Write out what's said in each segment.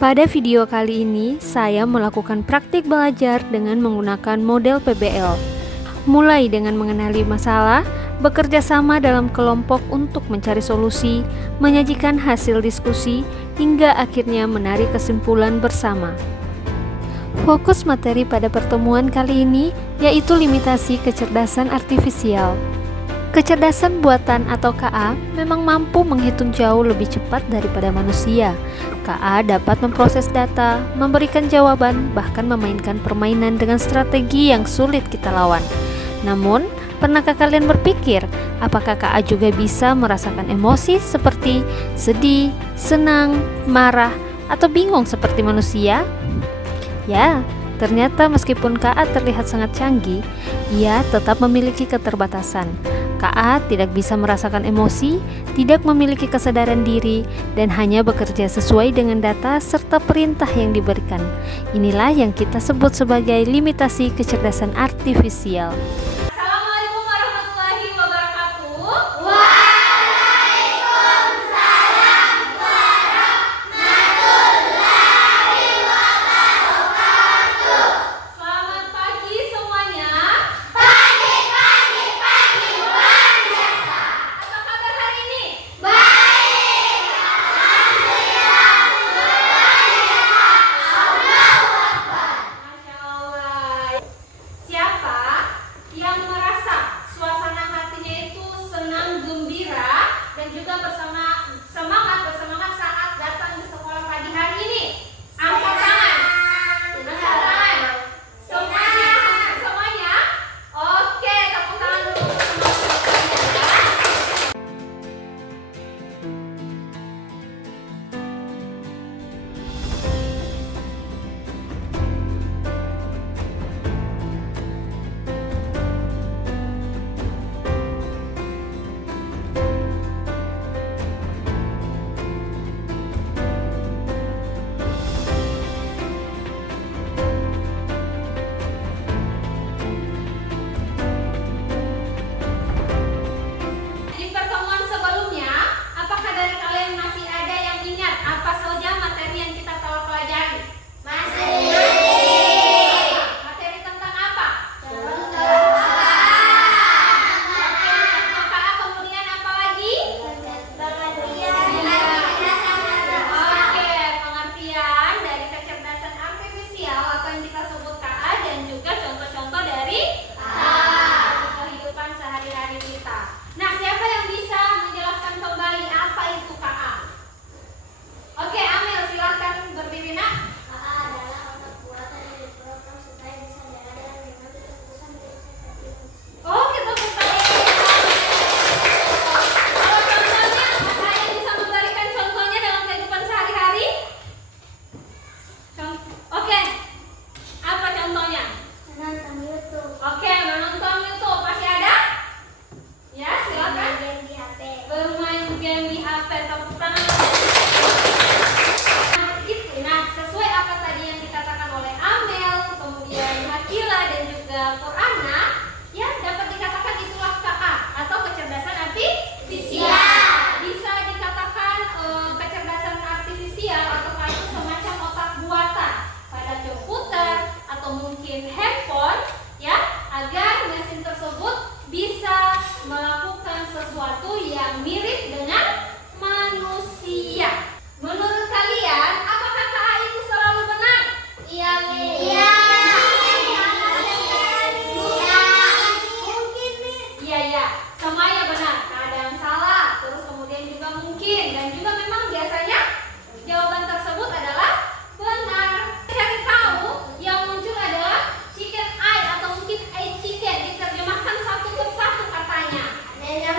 Pada video kali ini, saya melakukan praktik belajar dengan menggunakan model PBL. Mulai dengan mengenali masalah, bekerja sama dalam kelompok untuk mencari solusi, menyajikan hasil diskusi, hingga akhirnya menarik kesimpulan bersama. Fokus materi pada pertemuan kali ini yaitu limitasi kecerdasan artifisial. Kecerdasan buatan atau KA memang mampu menghitung jauh lebih cepat daripada manusia. KA dapat memproses data, memberikan jawaban, bahkan memainkan permainan dengan strategi yang sulit kita lawan. Namun, pernahkah kalian berpikir, apakah KA juga bisa merasakan emosi seperti sedih, senang, marah, atau bingung seperti manusia? Ya, ternyata meskipun KA terlihat sangat canggih, ia tetap memiliki keterbatasan. KA tidak bisa merasakan emosi, tidak memiliki kesadaran diri, dan hanya bekerja sesuai dengan data serta perintah yang diberikan. Inilah yang kita sebut sebagai limitasi kecerdasan artifisial. Assalamualaikum warahmatullahi wabarakatuh. Waalaikumsalam warahmatullahi wabarakatuh. Selamat pagi semuanya. Pagi luar biasa. Apa kabar hari ini? Baik, alhamdulillah luar biasa. Allahu Akbar. Masya Allah. Siapa yang merasa suasana hatinya itu senang, gembira, dan juga bersemangat saat datang di sekolah pagi hari ini? Angkat tangan. Angkat tangan. Semuanya? Oke, tepuk tangan dulu untuk teman-teman ya. Di pertemuan sebelumnya, apakah dari kalian masih ada yang ingat apa saja materi yang kita telah pelajari? Masih. Materi tentang apa? KA, kemudian apa lagi? Oke, pengertian dari kecerdasan artifisial atau yang kita sebut KA dan juga contoh-contoh dari kehidupan sehari-hari kita. Nah, siapa yang bisa menjelaskan kembali apa itu KA? Oke, Amel, silakan berdiri, Nak. Oke, tepuk tangan. Kalau contohnya, ada yang bisa memberikan contohnya dalam kehidupan sehari-hari? Oke, apa contohnya? Oke, menonton YouTube masih ada? Ya, silakan. Bermain game di HP, tepuk tangan. Nah, sesuai apa tadi yang dikatakan oleh Amel, kemudian Hakila dan juga Qur'ana, ya dapat dikatakan itulah KA atau kecerdasan artifisial. Bisa dikatakan kecerdasan artifisial atau itu semacam otak buatan pada komputer atau mungkin handphone, ya, agar mesin tersebut bisa melakukan sesuatu yang mirip dengan manusia. Menurut kalian, apakah KA itu selalu benar? Iya. Iya, semuanya benar. Kadang salah, terus kemudian juga mungkin, dan juga memang biasanya jawaban tersebut adalah benar. Cari tahu, yang muncul adalah chicken eye atau mungkin eye chicken, diterjemahkan satu persatu katanya. Ya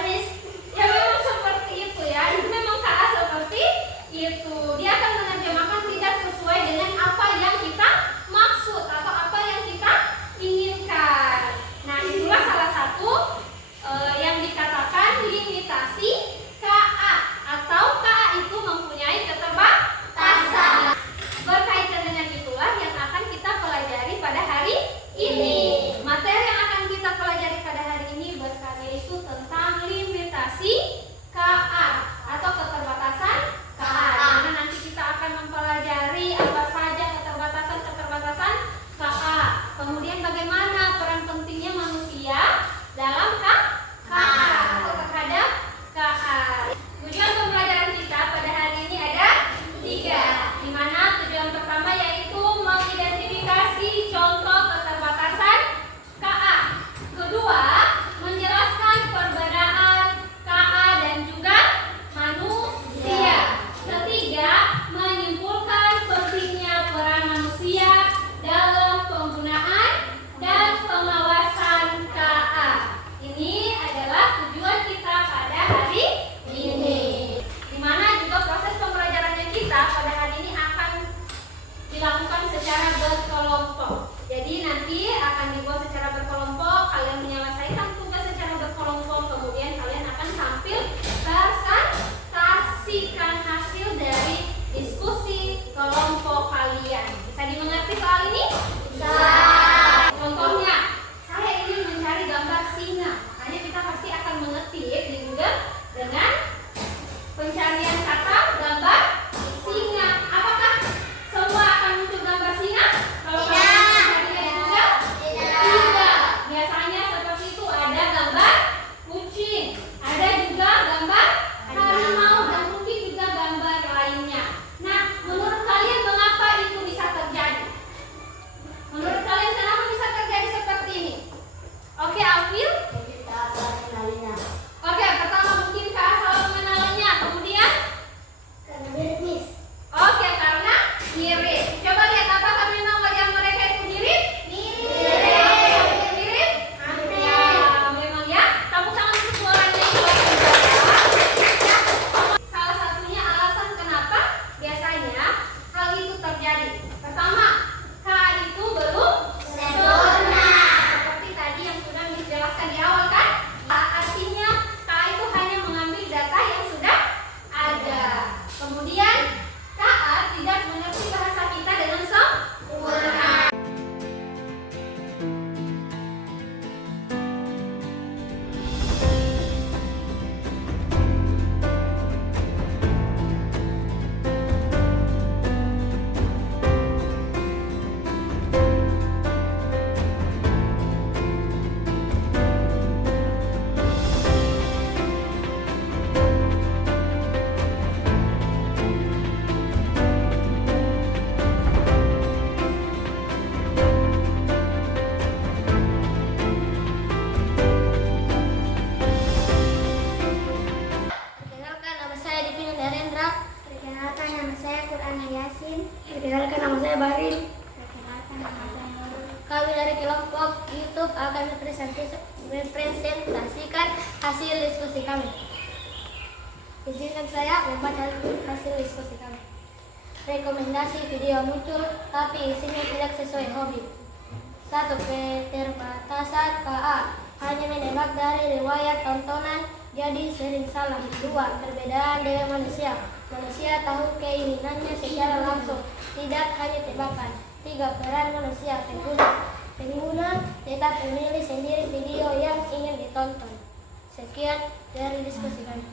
memang seperti itu ya. Itu memang KA seperti itu. Dia akan menerjemahkan tidak sesuai dengan apa yang kita maksud atau apa yang kita inginkan. Nah, itulah salah satu yang dikatakan limitasi KA atau KA itu mempunyai keterbatasan. Berkaitan dengan itulah yang akan kita pelajari pada hari ini. Materi yang akan kita pelajari pada hari ini yaitu tentang limitasi KA atau keterbatasan KA. Ana Yasin. Perkenalkan nama saya Barin. Perkenalkan nama saya Nurul. Kami dari kelompok YouTube akan mempresentasikan hasil diskusi kami. Izinkan saya membaca hasil diskusi kami. Rekomendasi video muncul, tapi isinya tidak sesuai hobi. 1. Keterbatasan KA, hanya menebak dari riwayat tontonan, jadi sering salah. 2. Perbedaan dengan manusia. Manusia tahu keinginannya secara langsung, tidak hanya tebakan. 3. Peran manusia, pengguna tetap memilih sendiri video yang ingin ditonton. Sekian dari diskusi kami.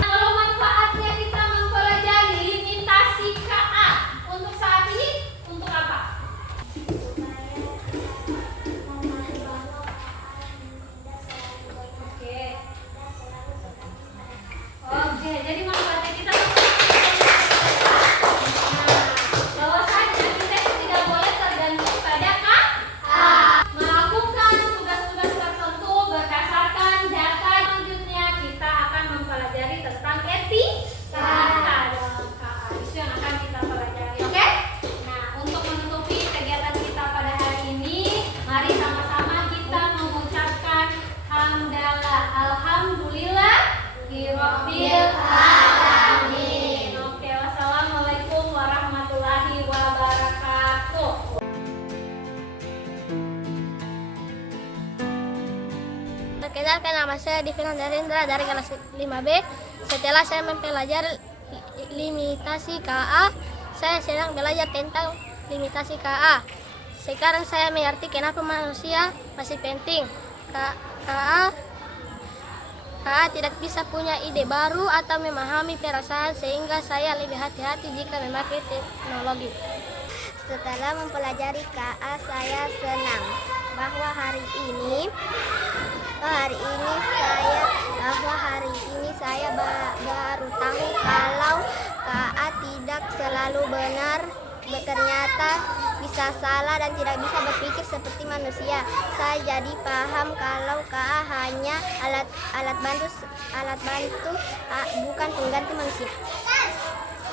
Kalau manfaatnya kita mempelajari limitasi KA untuk saat ini, untuk apa? Oke, jadi manfaatnya kita bahwasanya kita itu tidak boleh tergantung pada KA. Melakukan tugas-tugas tertentu berdasarkan data. Selanjutnya kita akan mempelajari tentang etika dalam KA. Itu yang akan kita pelajari, oke? Nah, untuk menutupi kegiatan kita pada hari ini, mari sama-sama kita mengucapkan hamdalah, alhamdulillah, Rabbil alamin. Oke, wassalamualaikum warahmatullahi wabarakatuh. Perkenalkan, nama saya Divina Darindra dari kelas 5B. Setelah saya mempelajari limitasi KA, saya sedang belajar tentang limitasi KA. Sekarang saya mengerti kenapa manusia masih penting. KA tidak bisa punya ide baru atau memahami perasaan, sehingga saya lebih hati-hati jika memakai teknologi. Setelah mempelajari KA, saya senang bahwa hari ini saya baru tahu kalau KA tidak selalu benar, ternyata bisa salah dan tidak bisa berpikir seperti manusia. Saya jadi paham kalau KA hanya alat bantu, bukan pengganti manusia.